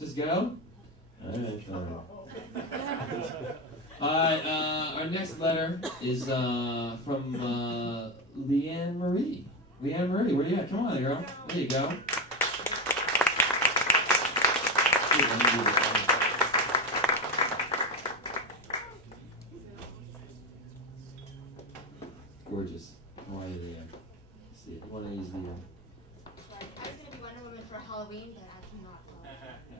Just go? Alright, alright. Our next letter is from Leanne Marie. Leanne Marie, where you at? Come on, girl. There you go. Gorgeous. How are you, Leanne? See it. You want to use the... I was going to be Wonder Woman for Halloween, but I cannot.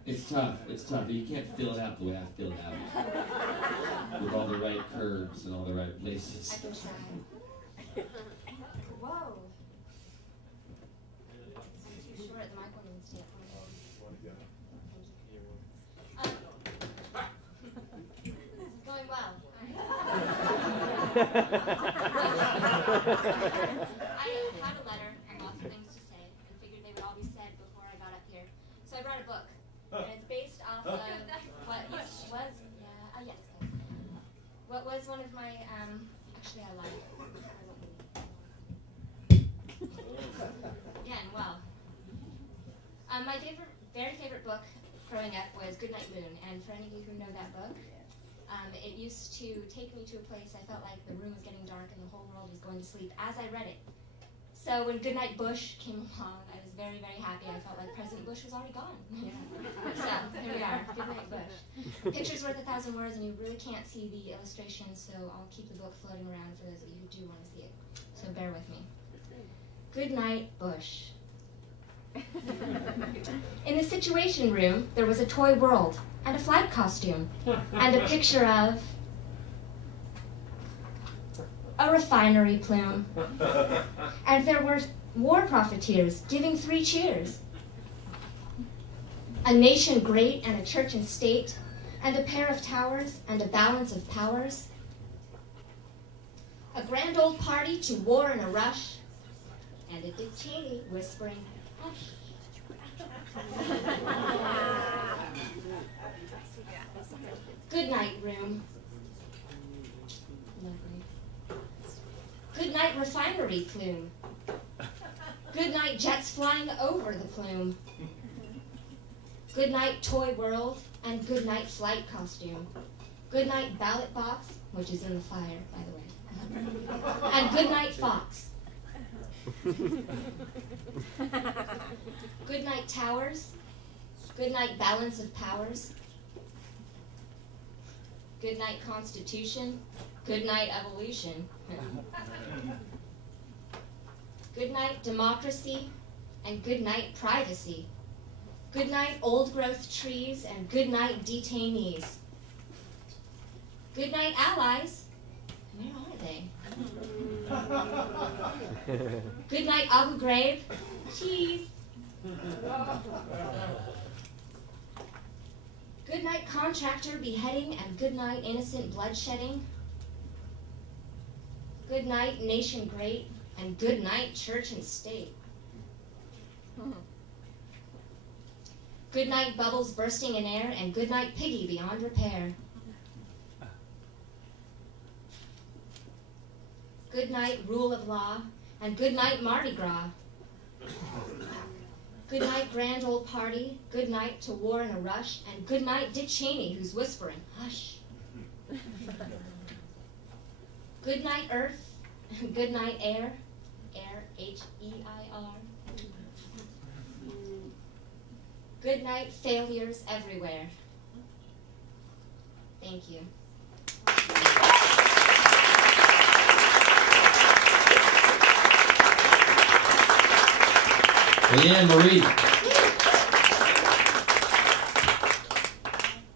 It's tough. It's tough. You can't fill it out the way I fill it out. With all the right curves and all the right places. I can try. Whoa. I'm too short. The mic won't even stay up. This is going well. I had a letter and lots of things to say, and figured they would all be said before I got up here. So I brought a book, and it's based off of what was one of my, actually I lied. Again, well. My very favorite book growing up was Goodnight Moon, and for any of you who know that book, it used to take me to a place I felt like the room was getting dark and the whole world was going to sleep as I read it. So when Goodnight Bush came along, I was very, very happy. I felt like President Bush was already gone. So here we are, Goodnight Bush. Picture's worth 1,000 words, and you really can't see the illustrations, so I'll keep the book floating around for those of you who do want to see it. So bear with me. Goodnight Bush. In the Situation Room, there was a toy world, and a flight costume, and a picture of a refinery plume. And there were war profiteers giving 3 cheers. A nation great and a church and state, and a pair of towers and a balance of powers. A grand old party to war and a rush, and a Dick Cheney whispering, hush. Goodnight room. Lovely. Goodnight refinery plume. Goodnight jets flying over the plume. Goodnight toy world and goodnight flight costume. Goodnight ballot box, which is in the fire, by the way. And goodnight fox. Goodnight towers. Goodnight balance of powers. Goodnight constitution. Goodnight evolution. Goodnight democracy and goodnight privacy. Goodnight old growth trees and goodnight detainees. Goodnight allies. Where are they? Goodnight Abu Ghraib. Cheese. Goodnight contractor beheading and goodnight innocent bloodshedding. Goodnight nation great and goodnight church and state. Goodnight bubbles bursting in air and goodnight piggy beyond repair. Goodnight rule of law and goodnight Mardi Gras. Goodnight grand old party, goodnight to war in a rush, and goodnight Dick Cheney who's whispering, hush. Goodnight earth, goodnight air, air, H-E-I-R. Goodnight failures everywhere. Thank you. Leanne Marie.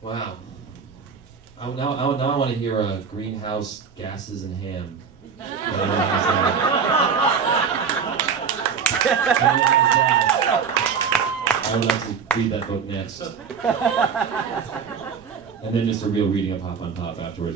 Wow. Now I want to hear greenhouse gases and ham. I would like to read that book next. And then just a real reading of Hop on Pop afterwards.